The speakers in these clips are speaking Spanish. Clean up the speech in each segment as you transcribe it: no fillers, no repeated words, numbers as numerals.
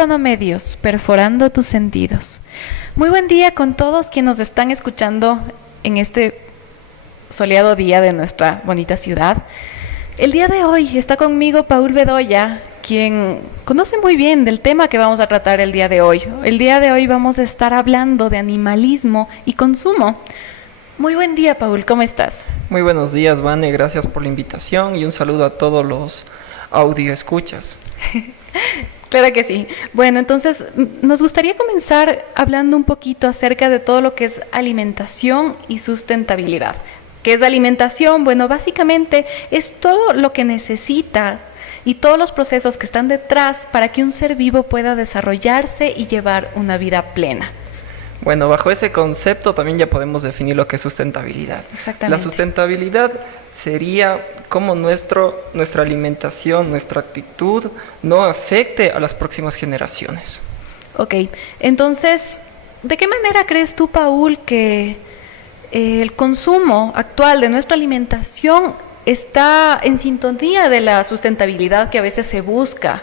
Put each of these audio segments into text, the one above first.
Hispano-Medios, perforando tus sentidos. Muy buen día con todos quienes nos están escuchando en este soleado día de nuestra bonita ciudad. El día de hoy está conmigo Paul Bedoya, quien conoce muy bien del tema que vamos a tratar el día de hoy. El día de hoy vamos a estar hablando de animalismo y consumo. Muy buen día, Paul, ¿cómo estás? Muy buenos días, Vane, gracias por la invitación y un saludo a todos los audio escuchas. Claro que sí. Bueno, entonces nos gustaría comenzar hablando un poquito acerca de todo lo que es alimentación y sustentabilidad. ¿Qué es alimentación? Bueno, básicamente es todo lo que necesita y todos los procesos que están detrás para que un ser vivo pueda desarrollarse y llevar una vida plena. Bueno, bajo ese concepto también ya podemos definir lo que es sustentabilidad. Exactamente. La sustentabilidad sería cómo nuestra alimentación, nuestra actitud no afecte a las próximas generaciones. Ok, entonces, ¿de qué manera crees tú, Paul, que el consumo actual de nuestra alimentación está en sintonía de la sustentabilidad que a veces se busca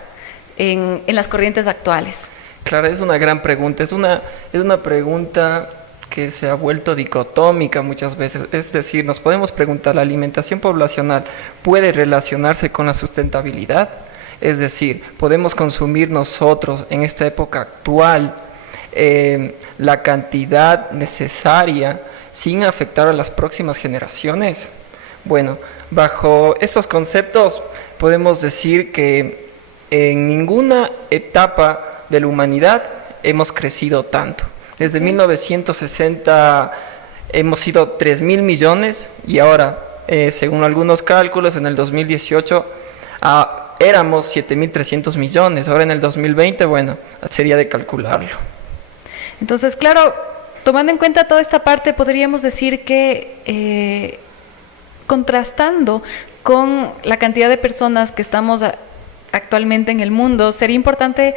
en las corrientes actuales? Claro, es una gran pregunta, es una pregunta que se ha vuelto dicotómica muchas veces. Es decir, nos podemos preguntar, ¿la alimentación poblacional puede relacionarse con la sustentabilidad? Es decir, ¿podemos consumir nosotros en esta época actual la cantidad necesaria sin afectar a las próximas generaciones? Bueno, bajo estos conceptos podemos decir que en ninguna etapa de la humanidad hemos crecido tanto. Desde 1960 hemos sido 3.000 millones y ahora, según algunos cálculos, en el 2018 éramos 7.300 millones. Ahora en el 2020, bueno, sería de calcularlo. Entonces, claro, tomando en cuenta toda esta parte, podríamos decir que contrastando con la cantidad de personas que estamos actualmente en el mundo, sería importante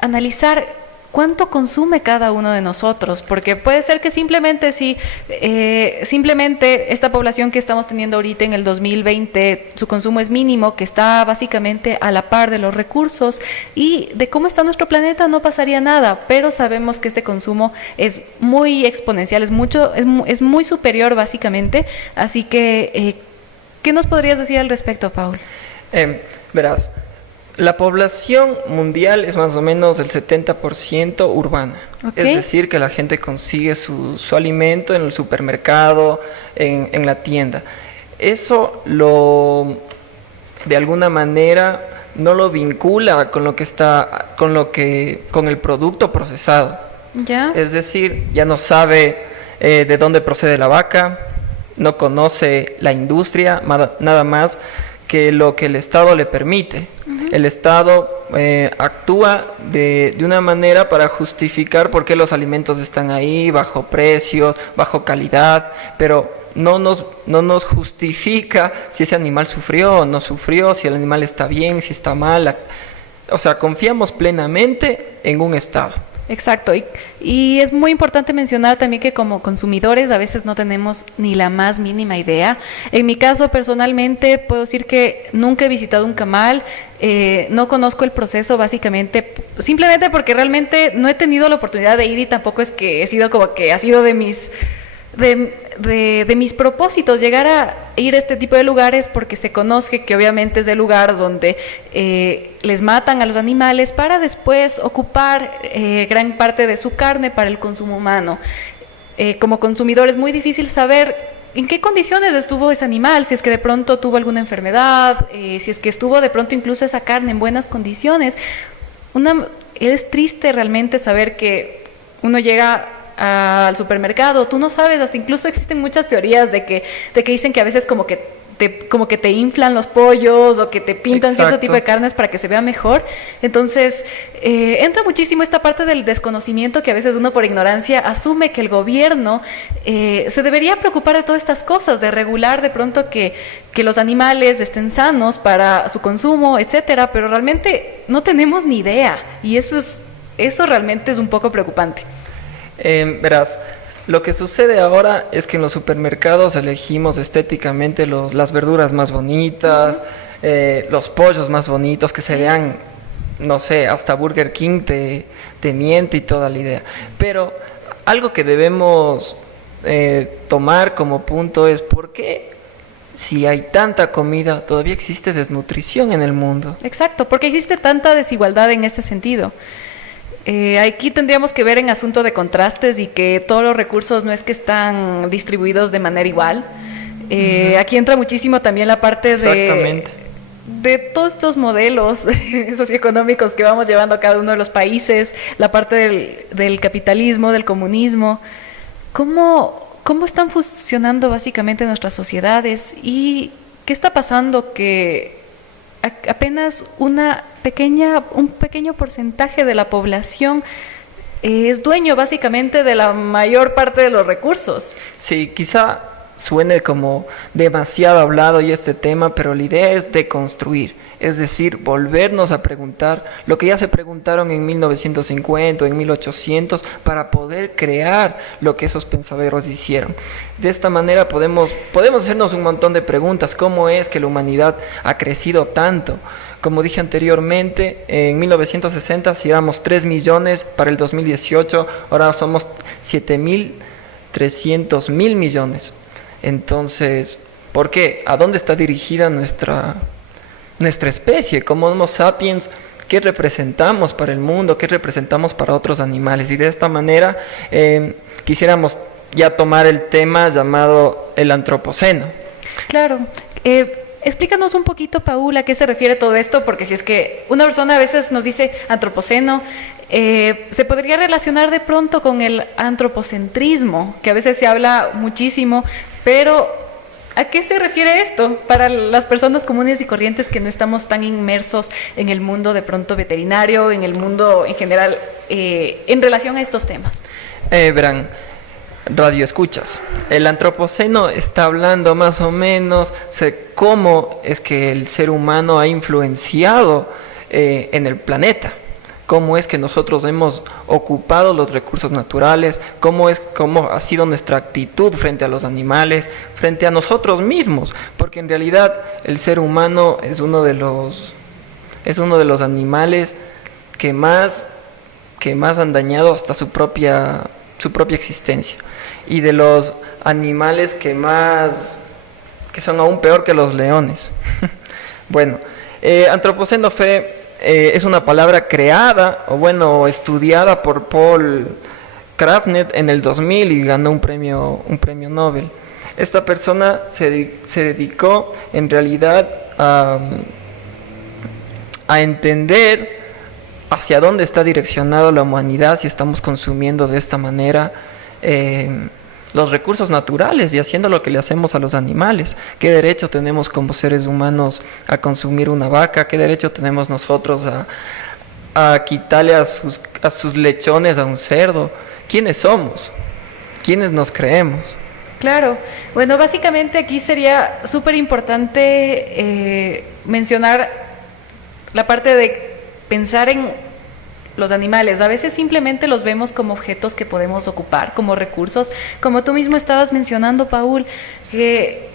analizar cuánto consume cada uno de nosotros, porque puede ser que simplemente esta población que estamos teniendo ahorita en el 2020, su consumo es mínimo, que está básicamente a la par de los recursos y de cómo está nuestro planeta no pasaría nada, pero sabemos que este consumo es muy exponencial, es muy superior básicamente, así que ¿qué nos podrías decir al respecto, Paul? Verás, la población mundial es más o menos el 70% urbana. Okay. Es decir, que la gente consigue su alimento en el supermercado, en la tienda. Eso de alguna manera no lo vincula con con el producto procesado. ¿Ya? Es decir, ya no sabe de dónde procede la vaca, no conoce la industria, nada más que lo que el Estado le permite. Uh-huh. El Estado actúa de una manera para justificar por qué los alimentos están ahí, bajo precios, bajo calidad, pero no nos justifica si ese animal sufrió o no sufrió, si el animal está bien, si está mal. O sea, confiamos plenamente en un Estado. Exacto, y es muy importante mencionar también que como consumidores a veces no tenemos ni la más mínima idea. En mi caso personalmente puedo decir que nunca he visitado un camal, no conozco el proceso básicamente, simplemente porque realmente no he tenido la oportunidad de ir y tampoco es que he sido como que ha sido de mis propósitos llegar a ir a este tipo de lugares, porque se conoce que obviamente es el lugar donde les matan a los animales para después ocupar gran parte de su carne para el consumo humano. Como consumidor es muy difícil saber en qué condiciones estuvo ese animal, si es que de pronto tuvo alguna enfermedad, si es que estuvo de pronto incluso esa carne en buenas condiciones. Es triste realmente saber que uno llega al supermercado, tú no sabes, hasta incluso existen muchas teorías de que dicen que a veces como que te inflan los pollos o que te pintan Exacto. Cierto tipo de carnes para que se vea mejor. Entonces entra muchísimo esta parte del desconocimiento que a veces uno por ignorancia asume que el gobierno se debería preocupar de todas estas cosas, de regular de pronto que los animales estén sanos para su consumo, etcétera, pero realmente no tenemos ni idea y eso realmente es un poco preocupante. Verás, lo que sucede ahora es que en los supermercados elegimos estéticamente las verduras más bonitas, los pollos más bonitos, que se vean no sé, hasta Burger King te miente y toda la idea. Pero algo que debemos tomar como punto es por qué si hay tanta comida todavía existe desnutrición en el mundo. Exacto, porque existe tanta desigualdad en este sentido. Aquí tendríamos que ver en asunto de contrastes y que todos los recursos no es que están distribuidos de manera igual. Aquí entra muchísimo también la parte de todos estos modelos socioeconómicos que vamos llevando a cada uno de los países, la parte del capitalismo, del comunismo. ¿Cómo están funcionando básicamente nuestras sociedades? ¿Y qué está pasando que apenas un pequeño porcentaje de la población es dueño básicamente de la mayor parte de los recursos? Sí, quizá suene como demasiado hablado y este tema, pero la idea es deconstruir, es decir, volvernos a preguntar lo que ya se preguntaron en 1950 o en 1800 para poder crear lo que esos pensadores hicieron. De esta manera podemos hacernos un montón de preguntas. ¿Cómo es que la humanidad ha crecido tanto? Como dije anteriormente, en 1960 si éramos 3 millones, para el 2018 ahora somos 7.300.000 millones. Entonces, ¿por qué? ¿A dónde está dirigida nuestra especie? Como Homo sapiens, ¿qué representamos para el mundo? ¿Qué representamos para otros animales? Y de esta manera quisiéramos ya tomar el tema llamado el antropoceno. Claro. Explícanos un poquito, Paul, a qué se refiere todo esto, porque si es que una persona a veces nos dice antropoceno, se podría relacionar de pronto con el antropocentrismo, que a veces se habla muchísimo, pero ¿a qué se refiere esto para las personas comunes y corrientes que no estamos tan inmersos en el mundo de pronto veterinario, en el mundo en general, en relación a estos temas? Verán, radio escuchas, el antropoceno está hablando más o menos de cómo es que el ser humano ha influenciado en el planeta. Cómo es que nosotros hemos ocupado los recursos naturales, cómo ha sido nuestra actitud frente a los animales, frente a nosotros mismos, porque en realidad el ser humano es uno de los animales que más han dañado hasta su propia existencia, y de los animales que son aún peor que los leones. Bueno, antropoceno es una palabra creada o estudiada por Paul Krassnett en el 2000 y ganó un premio Nobel. Esta persona se dedicó en realidad a entender hacia dónde está direccionada la humanidad si estamos consumiendo de esta manera los recursos naturales y haciendo lo que le hacemos a los animales. ¿Qué derecho tenemos como seres humanos a consumir una vaca? ¿Qué derecho tenemos nosotros a quitarle a sus lechones a un cerdo? ¿Quiénes somos? ¿Quiénes nos creemos? Claro. Bueno, básicamente aquí sería súper importante mencionar la parte de pensar en los animales. A veces simplemente los vemos como objetos que podemos ocupar, como recursos, como tú mismo estabas mencionando, Paul, que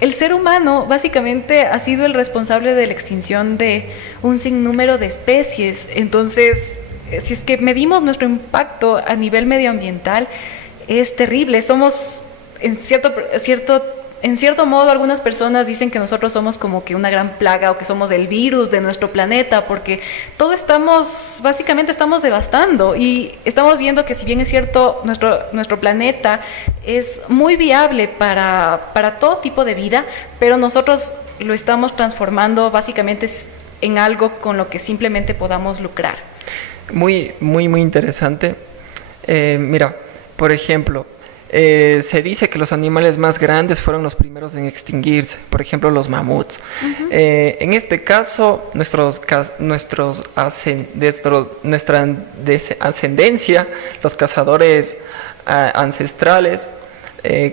el ser humano básicamente ha sido el responsable de la extinción de un sinnúmero de especies. Entonces, si es que medimos nuestro impacto a nivel medioambiental, es terrible. Somos, en cierto modo, algunas personas dicen que nosotros somos como que una gran plaga o que somos el virus de nuestro planeta, porque básicamente estamos devastando y estamos viendo que, si bien es cierto, nuestro planeta es muy viable para todo tipo de vida, pero nosotros lo estamos transformando básicamente en algo con lo que simplemente podamos lucrar. Muy, muy, muy interesante. Mira, por ejemplo, se dice que los animales más grandes fueron los primeros en extinguirse, por ejemplo los mamuts. En este caso, nuestra ascendencia, los cazadores ancestrales,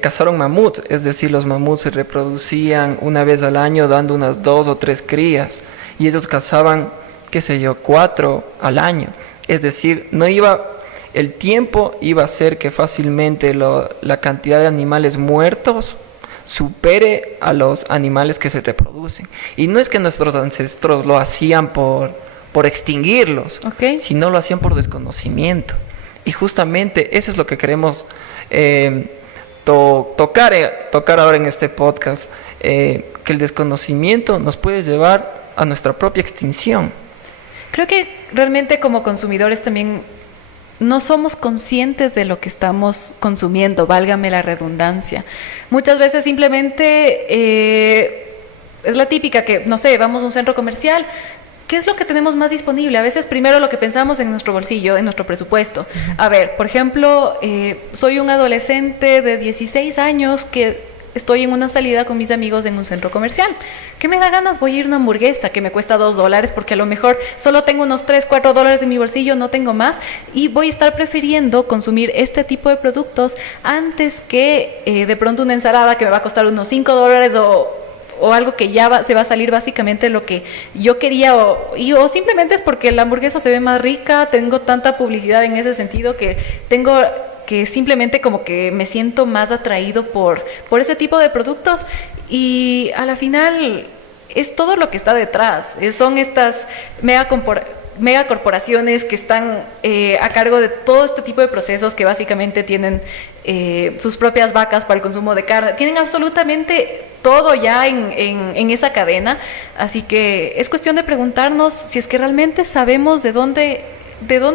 cazaron mamuts, es decir, los mamuts se reproducían una vez al año dando unas 2 o 3 crías, y ellos cazaban, 4 al año, es decir, el tiempo iba a hacer que fácilmente la cantidad de animales muertos supere a los animales que se reproducen. Y no es que nuestros ancestros lo hacían por por extinguirlos, Ok. sino lo hacían por desconocimiento. Y justamente eso es lo que queremos tocar ahora en este podcast, que el desconocimiento nos puede llevar a nuestra propia extinción. Creo que realmente como consumidores también no somos conscientes de lo que estamos consumiendo, válgame la redundancia. Muchas veces simplemente es la típica que, no sé, vamos a un centro comercial. ¿Qué es lo que tenemos más disponible? A veces primero lo que pensamos en nuestro bolsillo, en nuestro presupuesto. A ver, por ejemplo, soy un adolescente de 16 años que estoy en una salida con mis amigos en un centro comercial. ¿Qué me da ganas? Voy a ir a una hamburguesa que me cuesta $2 porque a lo mejor solo tengo unos $3, $4 en mi bolsillo, no tengo más, y voy a estar prefiriendo consumir este tipo de productos antes que de pronto una ensalada que me va a costar unos $5 o algo que ya se va a salir básicamente lo que yo quería o simplemente es porque la hamburguesa se ve más rica, tengo tanta publicidad en ese sentido que tengo que simplemente como que me siento más atraído por ese tipo de productos y a la final es todo lo que está detrás, son estas megacorporaciones que están a cargo de todo este tipo de procesos que básicamente tienen sus propias vacas para el consumo de carne, tienen absolutamente todo ya en esa cadena, así que es cuestión de preguntarnos si es que realmente sabemos de dónde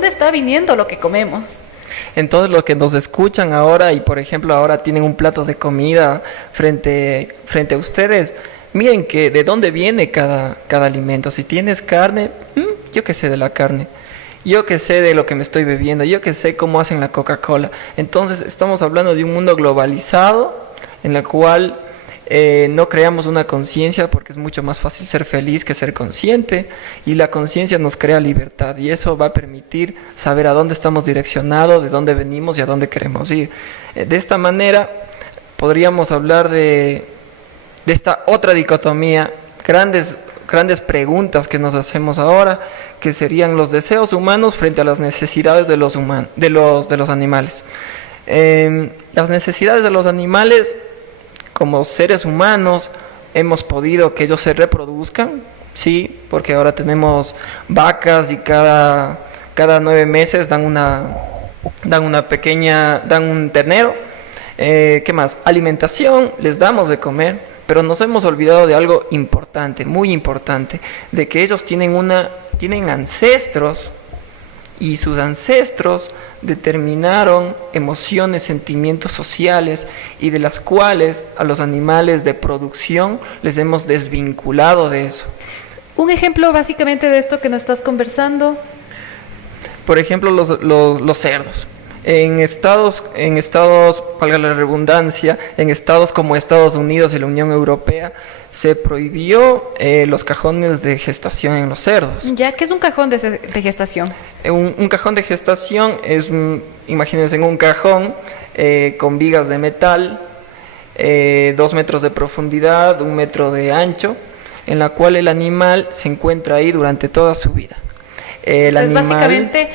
está viniendo lo que comemos. Entonces, los que nos escuchan ahora y, por ejemplo, ahora tienen un plato de comida frente a ustedes, miren que de dónde viene cada alimento. Si tienes carne, yo qué sé de la carne, yo qué sé de lo que me estoy bebiendo, yo qué sé cómo hacen la Coca-Cola. Entonces, estamos hablando de un mundo globalizado en el cual no creamos una conciencia, porque es mucho más fácil ser feliz que ser consciente, y la conciencia nos crea libertad y eso va a permitir saber a dónde estamos direccionados, de dónde venimos y a dónde queremos ir. De esta manera podríamos hablar de esta otra dicotomía, grandes preguntas que nos hacemos ahora, que serían los deseos humanos frente a las necesidades de los animales. Las necesidades de los animales, como seres humanos, hemos podido que ellos se reproduzcan, sí, porque ahora tenemos vacas y cada 9 meses dan un ternero. ¿Qué más? Alimentación, les damos de comer, pero nos hemos olvidado de algo importante, muy importante, de que ellos tienen ancestros, y sus ancestros determinaron emociones, sentimientos sociales, y de las cuales a los animales de producción les hemos desvinculado de eso. Un ejemplo básicamente de esto que nos estás conversando. Por ejemplo, los cerdos. En estados, valga la redundancia, en estados como Estados Unidos y la Unión Europea, se prohibió los cajones de gestación en los cerdos. ¿Ya qué es un cajón de gestación? Un cajón de gestación es, imagínense, un cajón con vigas de metal, 2 metros de profundidad, 1 metro de ancho, en la cual el animal se encuentra ahí durante toda su vida. Es básicamente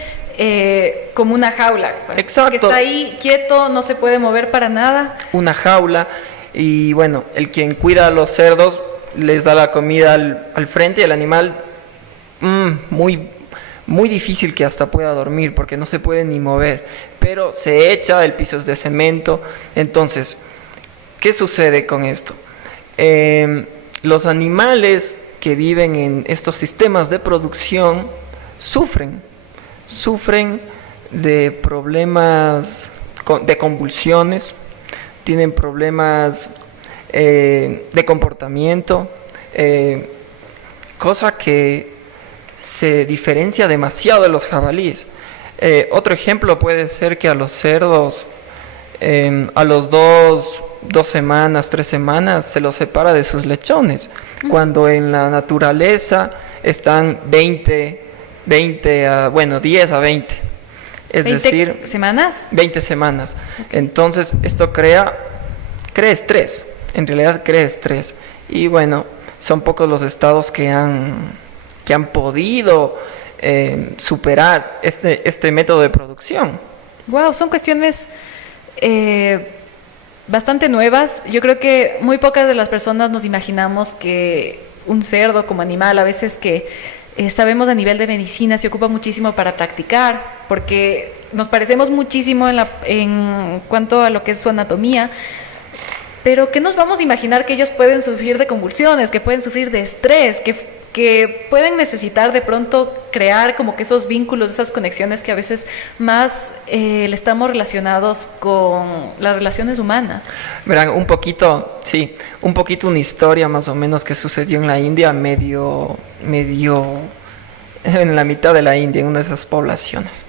como una jaula. Exacto. Que está ahí quieto, no se puede mover para nada. Una jaula, y bueno, el quien cuida a los cerdos les da la comida al frente, y el animal muy difícil que hasta pueda dormir porque no se puede ni mover, pero se echa, el piso es de cemento. Entonces, ¿qué sucede con esto? Los animales que viven en estos sistemas de producción sufren de problemas de convulsiones, tienen problemas de comportamiento, cosa que se diferencia demasiado de los jabalíes. Otro ejemplo puede ser que a los cerdos, a los 2 semanas, 3 semanas, se los separa de sus lechones, cuando en la naturaleza están 10 a 20. Es decir, ¿semanas? 20 semanas. Entonces, esto crea estrés. En realidad crea estrés. Y bueno, son pocos los estados que han podido superar este método de producción. Wow, son cuestiones bastante nuevas. Yo creo que muy pocas de las personas nos imaginamos que un cerdo como animal, a veces que Sabemos a nivel de medicina se ocupa muchísimo para practicar, porque nos parecemos muchísimo en cuanto a lo que es su anatomía, pero ¿qué nos vamos a imaginar que ellos pueden sufrir de convulsiones, que pueden sufrir de estrés, que pueden necesitar de pronto crear como que esos vínculos, esas conexiones que a veces más le estamos relacionados con las relaciones humanas? Verán, un poquito una historia más o menos que sucedió en la India, medio en la mitad de la India, en una de esas poblaciones.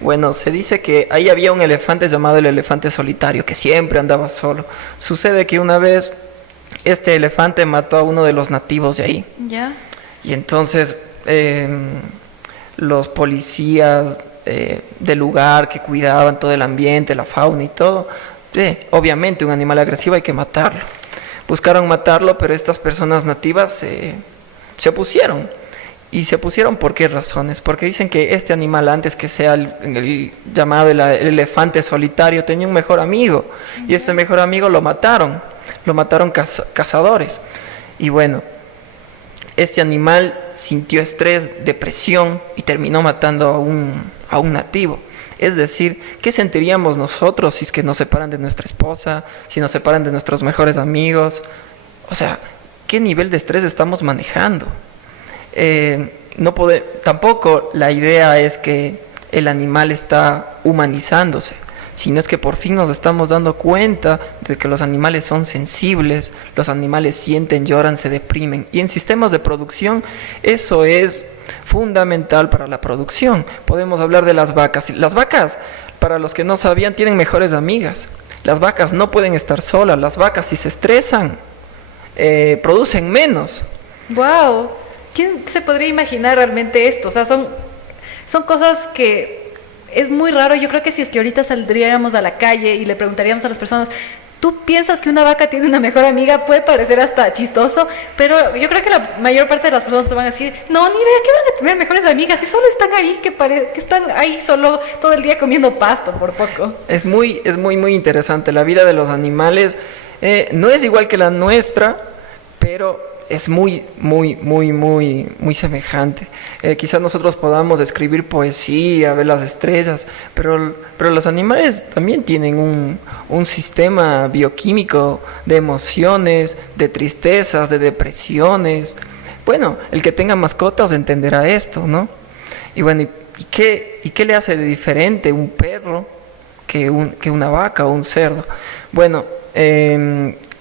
Bueno, se dice que ahí había un elefante llamado el elefante solitario, que siempre andaba solo. Sucede que una vez este elefante mató a uno de los nativos de ahí. ¿Ya? Y entonces los policías del lugar que cuidaban todo el ambiente, la fauna y todo, obviamente un animal agresivo hay que matarlo. Buscaron matarlo, pero estas personas nativas se opusieron. ¿Y se opusieron por qué razones? Porque dicen que este animal, antes que sea el llamado el elefante solitario, tenía un mejor amigo. Y este mejor amigo lo mataron cazadores. Y bueno, este animal sintió estrés, depresión y terminó matando a un nativo. Es decir, ¿qué sentiríamos nosotros si es que nos separan de nuestra esposa, si nos separan de nuestros mejores amigos? O sea, ¿qué nivel de estrés estamos manejando? Tampoco la idea es que el animal está humanizándose, sino es que por fin nos estamos dando cuenta de que los animales son sensibles, los animales sienten, lloran, se deprimen. Y en sistemas de producción eso es fundamental para la producción. Podemos hablar de las vacas. Las vacas, para los que no sabían, tienen mejores amigas. Las vacas no pueden estar solas. Las vacas, si se estresan, producen menos. ¡Wow! ¿Quién se podría imaginar realmente esto? O sea, son cosas que es muy raro. Yo creo que si es que ahorita saldríamos a la calle y le preguntaríamos a las personas, ¿tú piensas que una vaca tiene una mejor amiga? Puede parecer hasta chistoso, pero yo creo que la mayor parte de las personas te van a decir, no, ni idea, ¿qué van a tener mejores amigas? Si solo están ahí, que están ahí solo todo el día comiendo pasto, por poco. Es muy interesante. La vida de los animales no es igual que la nuestra, pero es muy semejante. Quizás nosotros podamos escribir poesía, ver las estrellas, pero los animales también tienen un sistema bioquímico de emociones, de tristezas, de depresiones. Bueno, el que tenga mascotas entenderá esto, ¿no? Y bueno, ¿y qué le hace de diferente un perro que una vaca o un cerdo? Bueno,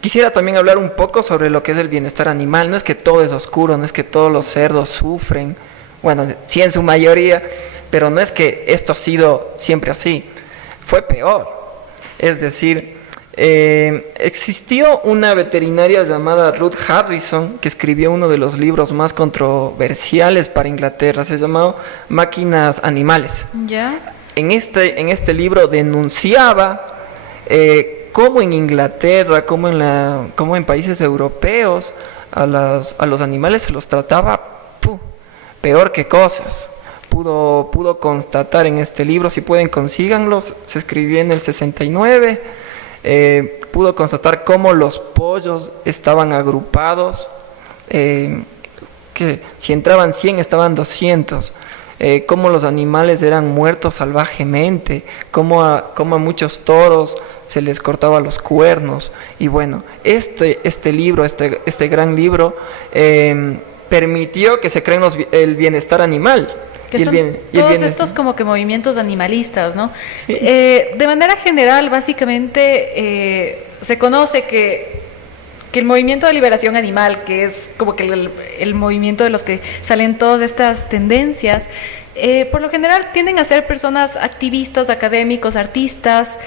quisiera también hablar un poco sobre lo que es el bienestar animal. No es que todo es oscuro, no es que todos los cerdos sufren, bueno, sí en su mayoría, pero no es que esto ha sido siempre así, fue peor. Es decir, existió una veterinaria llamada Ruth Harrison que escribió uno de los libros más controversiales para Inglaterra, se llamó Máquinas Animales. ¿Ya? En este libro denunciaba cómo en Inglaterra, como en países europeos, a los animales se los trataba peor que cosas. Pudo constatar en este libro, si pueden consíganlos, se escribió en el 69, pudo constatar cómo los pollos estaban agrupados, que si entraban 100 estaban 200. Cómo los animales eran muertos salvajemente, cómo a muchos toros se les cortaba los cuernos. Y bueno, este libro, este gran libro, permitió que se creen el bienestar animal. Que son todos estos como que movimientos animalistas, ¿no? Sí. De manera general, básicamente, se conoce que el movimiento de liberación animal, que es como que el movimiento de los que salen todas estas tendencias, por lo general tienden a ser personas activistas, académicos, artistas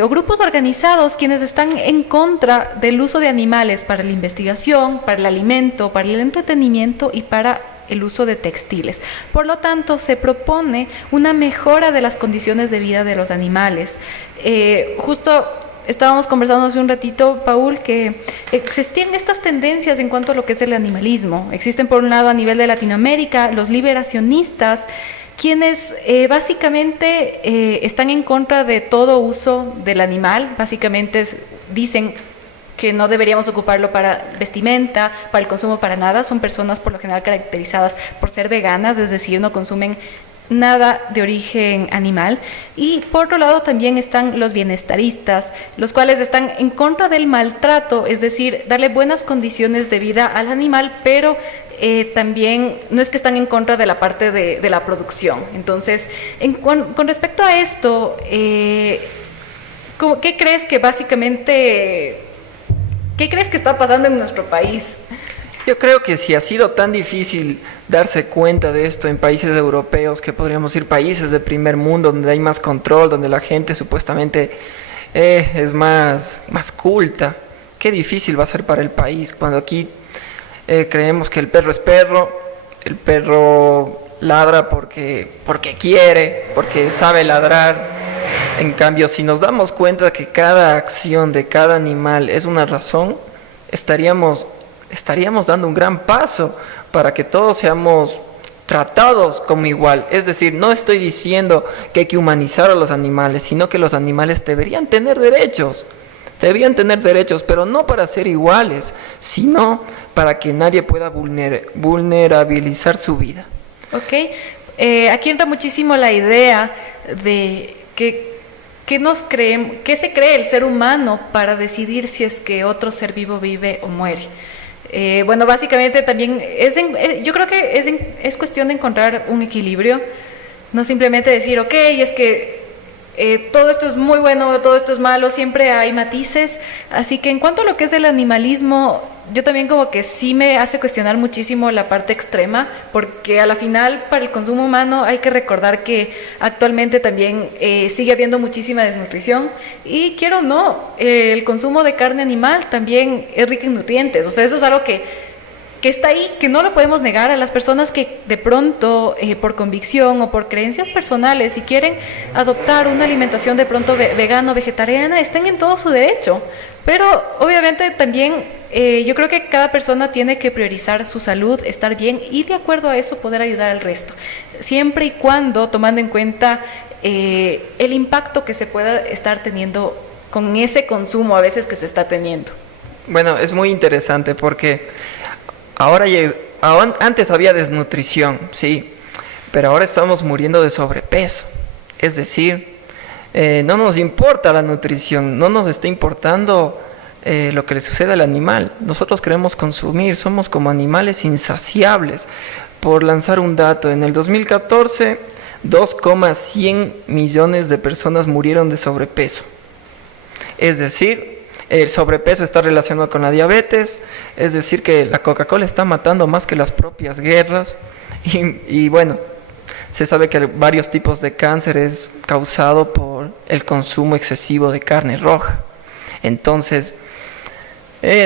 o grupos organizados quienes están en contra del uso de animales para la investigación, para el alimento, para el entretenimiento y para el uso de textiles. Por lo tanto, se propone una mejora de las condiciones de vida de los animales. Justo estábamos conversando hace un ratito, Paul, que existían estas tendencias en cuanto a lo que es el animalismo. Existen, por un lado, a nivel de Latinoamérica, los liberacionistas, quienes básicamente están en contra de todo uso del animal. Básicamente dicen que no deberíamos ocuparlo para vestimenta, para el consumo, para nada. Son personas por lo general caracterizadas por ser veganas, es decir, no consumen nada de origen animal. Y por otro lado también están los bienestaristas, los cuales están en contra del maltrato, es decir, darle buenas condiciones de vida al animal, pero también no es que están en contra de la parte de la producción. Entonces, con respecto a esto, ¿qué crees que básicamente, qué crees que está pasando en nuestro país? Yo creo que si ha sido tan difícil darse cuenta de esto en países europeos, que podríamos decir países de primer mundo, donde hay más control, donde la gente supuestamente es más culta, qué difícil va a ser para el país cuando aquí creemos que el perro es perro, el perro ladra porque quiere, porque sabe ladrar. En cambio, si nos damos cuenta que cada acción de cada animal es una razón, estaríamos dando un gran paso para que todos seamos tratados como igual. Es decir, no estoy diciendo que hay que humanizar a los animales, sino que los animales deberían tener derechos, pero no para ser iguales, sino para que nadie pueda vulnerabilizar su vida. Ok, aquí entra muchísimo la idea de que ¿qué se cree el ser humano para decidir si es que otro ser vivo vive o muere? Bueno, básicamente también yo creo que es cuestión de encontrar un equilibrio, no simplemente decir, ok, es que todo esto es muy bueno, todo esto es malo, siempre hay matices. Así que en cuanto a lo que es el animalismo, yo también como que sí me hace cuestionar muchísimo la parte extrema, porque a la final para el consumo humano hay que recordar que actualmente también sigue habiendo muchísima desnutrición, y quiero o no, el consumo de carne animal también es rico en nutrientes. O sea, eso es algo que está ahí, que no lo podemos negar. A las personas que de pronto, por convicción o por creencias personales, si quieren adoptar una alimentación de pronto vegano, vegetariana, estén en todo su derecho. Pero obviamente también yo creo que cada persona tiene que priorizar su salud, estar bien, y de acuerdo a eso poder ayudar al resto. Siempre y cuando tomando en cuenta el impacto que se pueda estar teniendo con ese consumo a veces que se está teniendo. Bueno, es muy interesante porque antes había desnutrición, sí, pero ahora estamos muriendo de sobrepeso. Es decir, no nos importa la nutrición, no nos está importando lo que le sucede al animal. Nosotros queremos consumir, somos como animales insaciables. Por lanzar un dato, en el 2014, 2,100 millones de personas murieron de sobrepeso. Es decir, el sobrepeso está relacionado con la diabetes, es decir, que la Coca-Cola está matando más que las propias guerras. Y bueno, se sabe que varios tipos de cáncer es causado por el consumo excesivo de carne roja. Entonces,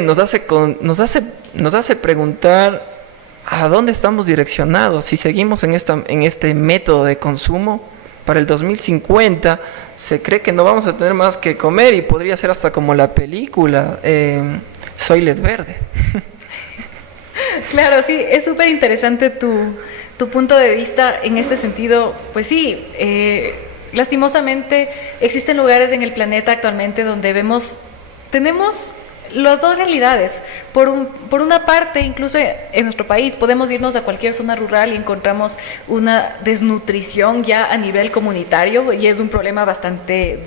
nos hace preguntar a dónde estamos direccionados. Si seguimos en este método de consumo, para el 2050 se cree que no vamos a tener más que comer, y podría ser hasta como la película Soylent Verde. Claro, sí, es súper interesante tu punto de vista en este sentido. Pues sí, lastimosamente existen lugares en el planeta actualmente donde tenemos las dos realidades. Por una parte, incluso en nuestro país, podemos irnos a cualquier zona rural y encontramos una desnutrición ya a nivel comunitario, y es un problema bastante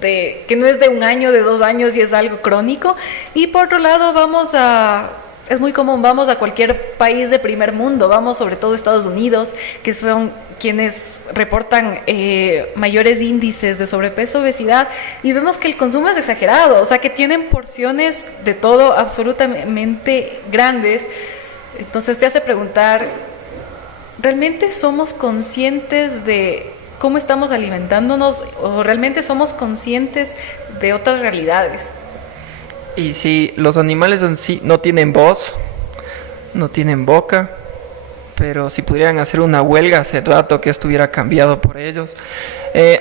que no es de 1 año, de 2 años, y es algo crónico. Y por otro lado, es muy común, vamos a cualquier país de primer mundo, vamos sobre todo a Estados Unidos, que son quienes reportan mayores índices de sobrepeso, obesidad, y vemos que el consumo es exagerado, o sea, que tienen porciones de todo absolutamente grandes. Entonces te hace preguntar, ¿realmente somos conscientes de cómo estamos alimentándonos, o realmente somos conscientes de otras realidades? Y si los animales en sí no tienen voz, no tienen boca, pero si pudieran hacer una huelga, hace rato que estuviera cambiado por ellos.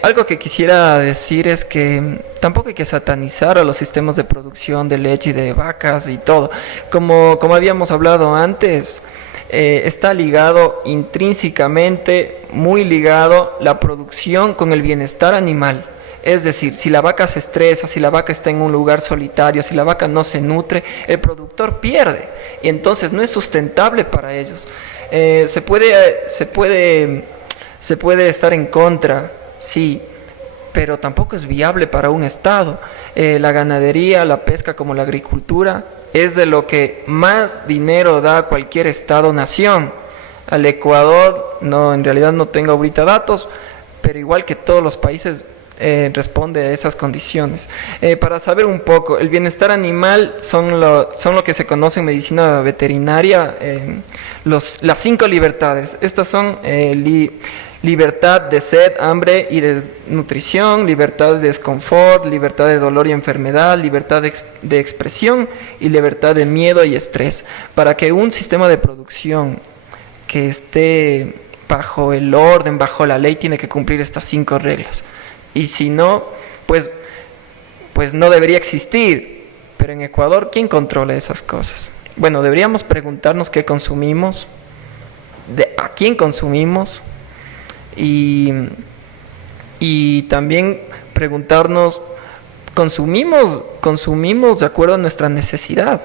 Algo que quisiera decir es que tampoco hay que satanizar a los sistemas de producción de leche y de vacas y todo. Como habíamos hablado antes, está ligado intrínsecamente, muy ligado la producción con el bienestar animal. Es decir, si la vaca se estresa, si la vaca está en un lugar solitario, si la vaca no se nutre, el productor pierde y entonces no es sustentable para ellos. Se puede estar en contra, sí, pero tampoco es viable para un estado. La ganadería, la pesca como la agricultura es de lo que más dinero da a cualquier estado-nación. Al Ecuador, no, en realidad no tengo ahorita datos, pero igual que todos los países responde a esas condiciones. Para saber un poco, el bienestar animal son lo que se conoce en medicina veterinaria, las 5 libertades. Estas son libertad de sed, hambre y desnutrición, libertad de desconfort, libertad de dolor y enfermedad, libertad de expresión y libertad de miedo y estrés. Para que un sistema de producción que esté bajo el orden, bajo la ley, tiene que cumplir estas 5 reglas. Y si no, pues no debería existir. Pero en Ecuador, ¿quién controla esas cosas? Bueno, deberíamos preguntarnos qué consumimos, a quién consumimos, y también preguntarnos, ¿consumimos de acuerdo a nuestra necesidad?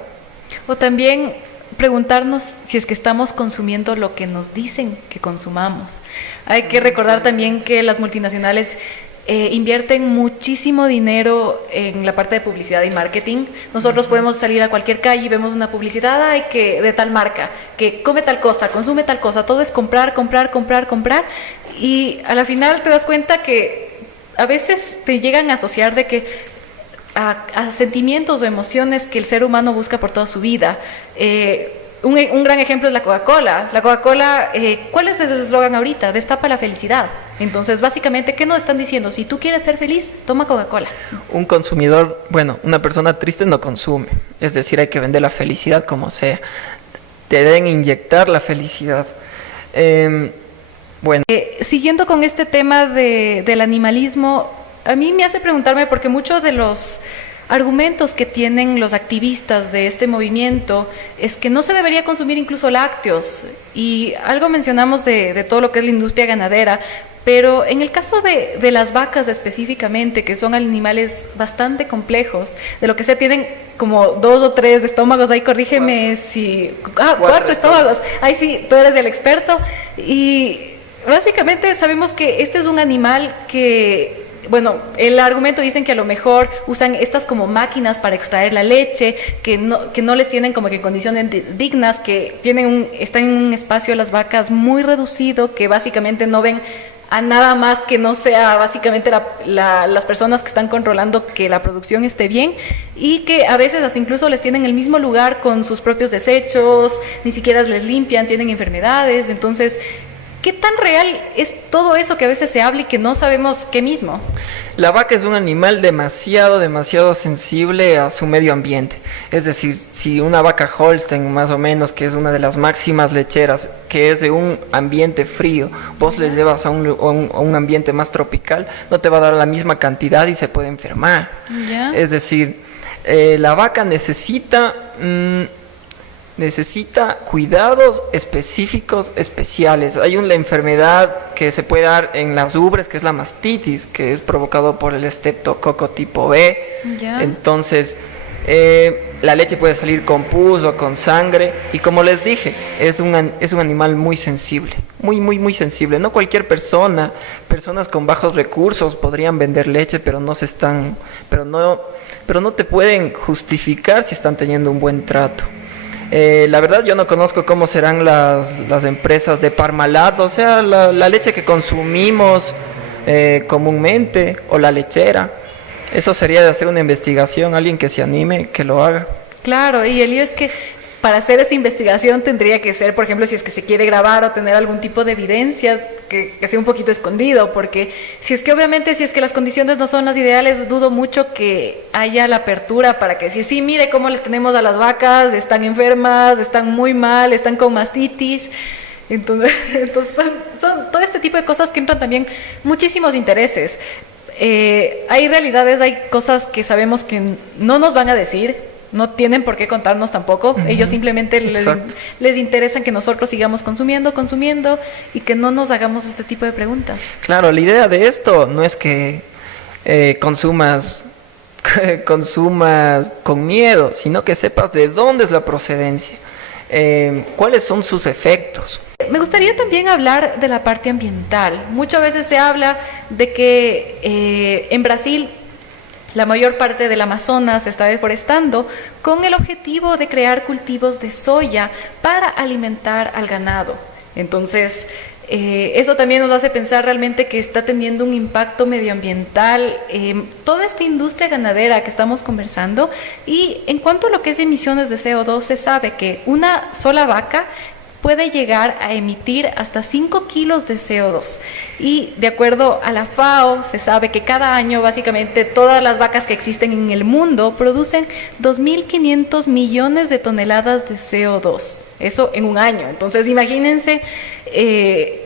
O también preguntarnos si es que estamos consumiendo lo que nos dicen que consumamos. Hay que recordar también que las multinacionales invierten muchísimo dinero en la parte de publicidad y marketing. Nosotros podemos salir a cualquier calle y vemos una publicidad de tal marca, que come tal cosa, consume tal cosa, todo es comprar, comprar, comprar, comprar, y a la final te das cuenta que a veces te llegan a asociar de que a sentimientos o emociones que el ser humano busca por toda su vida. Un gran ejemplo es la Coca-Cola. La Coca-Cola, ¿cuál es el eslogan ahorita? Destapa la felicidad. Entonces, básicamente, ¿qué nos están diciendo? Si tú quieres ser feliz, toma Coca-Cola. Un consumidor, una persona triste no consume. Es decir, hay que vender la felicidad como sea. Te deben inyectar la felicidad. Siguiendo con este tema del animalismo, a mí me hace preguntarme, porque muchos de los argumentos que tienen los activistas de este movimiento es que no se debería consumir incluso lácteos, y algo mencionamos de todo lo que es la industria ganadera, pero en el caso de las vacas específicamente, que son animales bastante complejos, de lo que se tienen como 2 o 3 estómagos, ahí corrígeme si... 4 estómagos, ahí sí, tú eres el experto, y básicamente sabemos que este es un animal que... Bueno, el argumento dicen que a lo mejor usan estas como máquinas para extraer la leche, que no les tienen como que condiciones dignas, que están en un espacio las vacas muy reducido, que básicamente no ven a nada más que no sea básicamente las personas que están controlando que la producción esté bien, y que a veces hasta incluso les tienen el mismo lugar con sus propios desechos, ni siquiera les limpian, tienen enfermedades. Entonces, ¿qué tan real es todo eso que a veces se habla y que no sabemos qué mismo? La vaca es un animal demasiado sensible a su medio ambiente. Es decir, si una vaca Holstein, más o menos, que es una de las máximas lecheras, que es de un ambiente frío, vos les llevas a un ambiente más tropical, no te va a dar la misma cantidad y se puede enfermar. ¿Ya? Es decir, la vaca necesita cuidados específicos, especiales. Hay una enfermedad que se puede dar en las ubres, que es la mastitis, que es provocado por el estreptococo tipo B. ¿Ya? Entonces, la leche puede salir con pus o con sangre. Y como les dije, es un animal muy sensible, muy sensible. No cualquier personas con bajos recursos podrían vender leche, pero no te pueden justificar si están teniendo un buen trato. La verdad yo no conozco cómo serán las empresas de Parmalat, o sea, la leche que consumimos comúnmente, o la lechera. Eso sería de hacer una investigación, alguien que se anime, que lo haga. Claro, y el lío es que para hacer esa investigación tendría que ser, por ejemplo, si es que se quiere grabar o tener algún tipo de evidencia que sea un poquito escondido, porque si es que las condiciones no son las ideales, dudo mucho que haya la apertura para que decir, sí, mire cómo les tenemos a las vacas, están enfermas, están muy mal, están con mastitis. Entonces son todo este tipo de cosas que entran también muchísimos intereses. Hay realidades, hay cosas que sabemos que no nos van a decir, no tienen por qué contarnos tampoco. Uh-huh. Ellos simplemente les interesan que nosotros sigamos consumiendo y que no nos hagamos este tipo de preguntas. Claro, la idea de esto no es que consumas consumas con miedo, sino que sepas de dónde es la procedencia, cuáles son sus efectos. Me gustaría también hablar de la parte ambiental. Muchas veces se habla de que en Brasil la mayor parte del Amazonas se está deforestando con el objetivo de crear cultivos de soya para alimentar al ganado. Entonces, eso también nos hace pensar realmente que está teniendo un impacto medioambiental toda esta industria ganadera que estamos conversando. Y en cuanto a lo que es emisiones de CO2, se sabe que una sola vaca puede llegar a emitir hasta 5 kilos de CO2. Y de acuerdo a la FAO, se sabe que cada año básicamente todas las vacas que existen en el mundo producen 2.500 millones de toneladas de CO2. Eso en un año. Entonces imagínense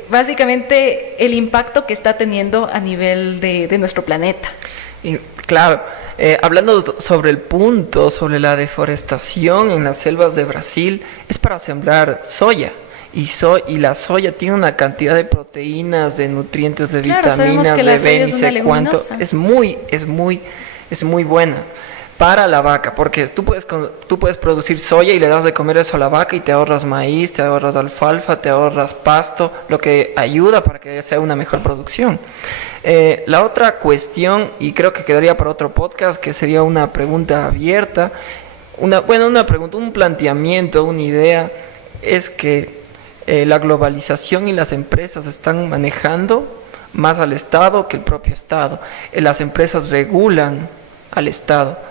básicamente el impacto que está teniendo a nivel de nuestro planeta. Y, claro, hablando sobre el punto, sobre la deforestación en las selvas de Brasil, es para sembrar soya. Y la soya tiene una cantidad de proteínas, de nutrientes, de vitaminas, de B, ni sé cuánto. Es muy buena para la vaca, porque tú puedes producir soya y le das de comer eso a la vaca y te ahorras maíz, te ahorras alfalfa, te ahorras pasto, lo que ayuda para que sea una mejor producción. La otra cuestión, y creo que quedaría para otro podcast, que sería una pregunta abierta, una pregunta, un planteamiento, una idea, es que la globalización y las empresas están manejando más al Estado que el propio Estado. Las empresas regulan al Estado.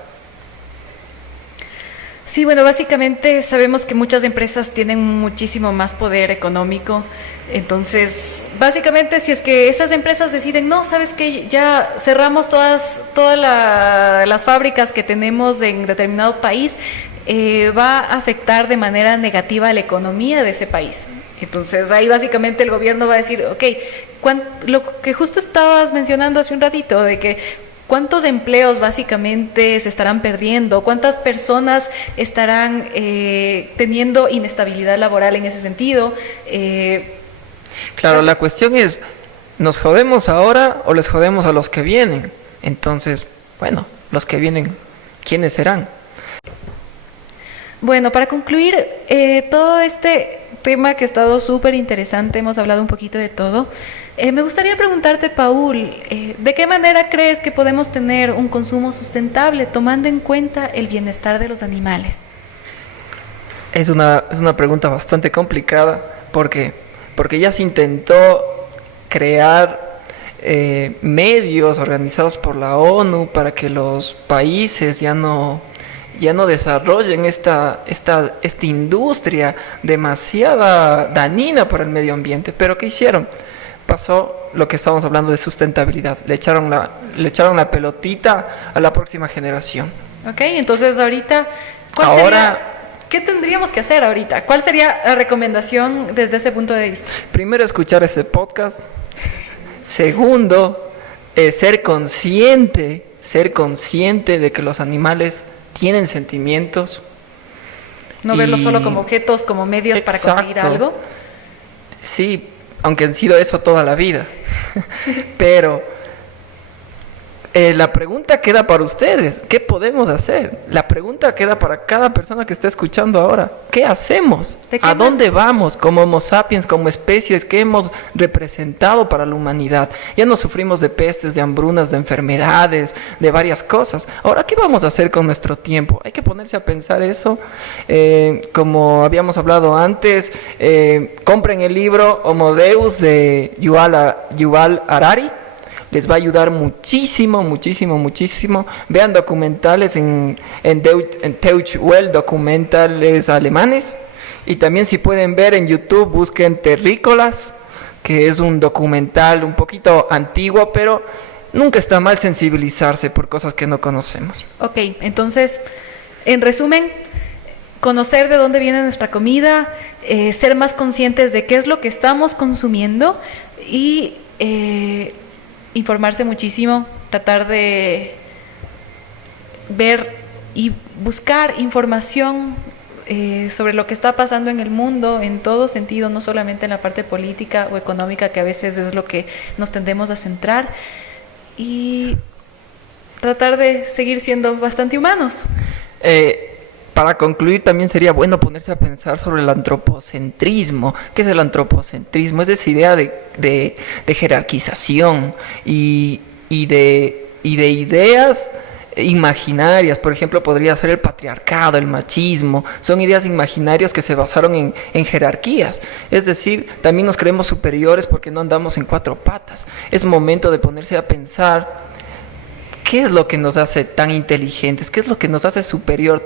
Sí, bueno, básicamente sabemos que muchas empresas tienen muchísimo más poder económico. Entonces, básicamente, si es que esas empresas deciden, no, sabes que ya cerramos todas las fábricas que tenemos en determinado país, va a afectar de manera negativa a la economía de ese país. Entonces, ahí básicamente el gobierno va a decir, ok, lo que justo estabas mencionando hace un ratito, de que ¿cuántos empleos básicamente se estarán perdiendo? ¿Cuántas personas estarán teniendo inestabilidad laboral en ese sentido? Claro, la cuestión es, ¿nos jodemos ahora o les jodemos a los que vienen? Entonces, bueno, los que vienen, ¿quiénes serán? Bueno, para concluir, todo este tema que ha estado súper interesante, hemos hablado un poquito de todo. Me gustaría preguntarte, Paul, ¿de qué manera crees que podemos tener un consumo sustentable tomando en cuenta el bienestar de los animales? Es una pregunta bastante complicada porque ya se intentó crear medios organizados por la ONU para que los países ya no desarrollen esta industria demasiada dañina para el medio ambiente. Pero ¿qué hicieron? Pasó lo que estábamos hablando de sustentabilidad. Le echaron la pelotita a la próxima generación. Ok, entonces ahorita, ¿qué tendríamos que hacer ahorita? ¿Cuál sería la recomendación desde ese punto de vista? Primero, escuchar este podcast. Segundo, ser consciente de que los animales tienen sentimientos. No verlos solo como objetos, como medios para conseguir algo. Sí, aunque han sido eso toda la vida. Pero la pregunta queda para ustedes. ¿Qué podemos hacer? La pregunta queda para cada persona que está escuchando ahora. ¿Qué hacemos? ¿A dónde vamos como Homo sapiens, como especies? ¿Qué hemos representado para la humanidad? Ya no sufrimos de pestes, de hambrunas, de enfermedades, de varias cosas. Ahora, ¿qué vamos a hacer con nuestro tiempo? Hay que ponerse a pensar eso. Como habíamos hablado antes, compren el libro Homo Deus de Yuval Harari. Les va a ayudar muchísimo. Vean documentales en Deutsche Welle, documentales alemanes. Y también, si pueden ver en YouTube, busquen Terrícolas, que es un documental un poquito antiguo, pero nunca está mal sensibilizarse por cosas que no conocemos. Ok, entonces, en resumen, conocer de dónde viene nuestra comida, ser más conscientes de qué es lo que estamos consumiendo y informarse muchísimo, tratar de ver y buscar información sobre lo que está pasando en el mundo en todo sentido, no solamente en la parte política o económica, que a veces es lo que nos tendemos a centrar. Y tratar de seguir siendo bastante humanos. Para concluir, también sería bueno ponerse a pensar sobre el antropocentrismo. ¿Qué es el antropocentrismo? Es esa idea de jerarquización y de ideas imaginarias. Por ejemplo, podría ser el patriarcado, el machismo. Son ideas imaginarias que se basaron en jerarquías. Es decir, también nos creemos superiores porque no andamos en cuatro patas. Es momento de ponerse a pensar qué es lo que nos hace tan inteligentes, qué es lo que nos hace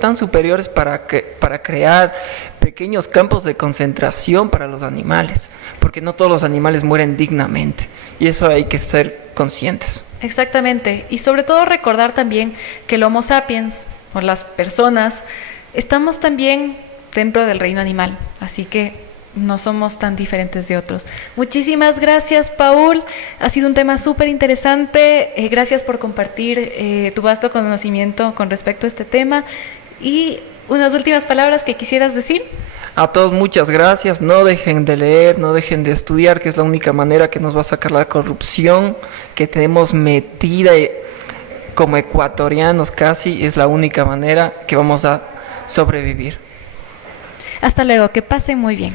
tan superiores para crear pequeños campos de concentración para los animales. Porque no todos los animales mueren dignamente. Y eso hay que ser conscientes. Exactamente, y sobre todo recordar también que el Homo sapiens, o las personas, estamos también dentro del reino animal, así que no somos tan diferentes de otros. Muchísimas gracias, Paul, ha sido un tema súper interesante, gracias por compartir tu vasto conocimiento con respecto a este tema, y unas últimas palabras que quisieras decir. A todos muchas gracias, no dejen de leer, no dejen de estudiar, que es la única manera que nos va a sacar la corrupción que tenemos metida como ecuatorianos casi, es la única manera que vamos a sobrevivir. Hasta luego, que pasen muy bien.